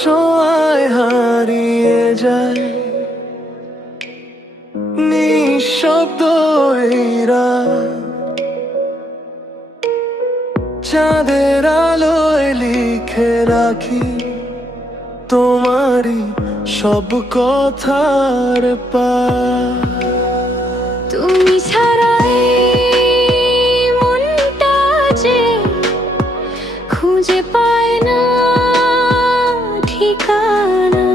ছোঁয়ায় হারিয়ে যায় নিঃশব্দ এই রাত। চাঁদের আলোয় লিখে রাখি তোমারই সব কথার পার। তুমি ছাড়াই মনটা যে খুঁজে পায় না ঠিকানা।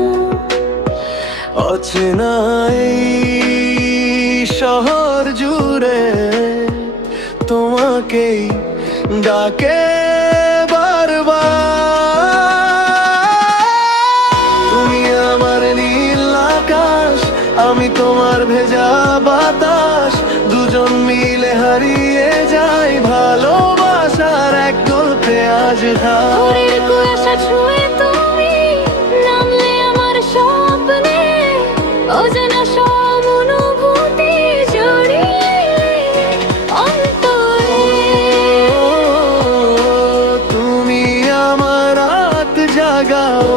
অচেনা এই শহর জুড়ে তোমাকেই ডাকে বারবার। তুমি আমার নীল আকাশ, আমি তোমার ভেজা বাতাস। দুজন মিলে হারিয়ে যাই ভালোবাসার এক গল্পে আজ ভোরের কুয়াশা ছুঁয়ে তুমি নামলে আমার স্বপ্নে, অজানা সব অনুভূতি জড়িয়ে অন্তরে। তুমি আমার রাত জাগাও,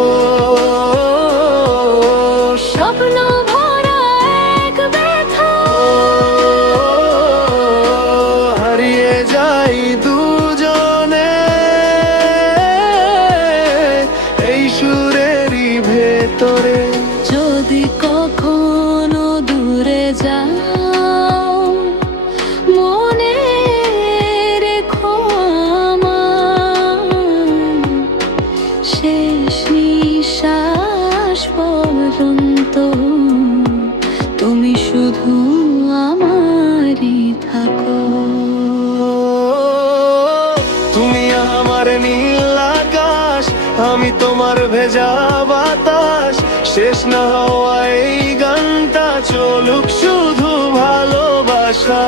স্বপ্ন ভরা এক ব্যথা, হারিয়ে যাই দুজনে এই সুরেরই ভেতরে। যদি কখনো দূরে যাও মনে রেখো আমার শেষ নিঃশ্বাস পর্যন্ত তুমি শুধু আমারই থাকো। তুমি আমার নীল আকাশ, আমি তোমার ভেজা বাতাস। শেষ না হওয়া এই গানটা চলুক শুধু ভালোবাসা।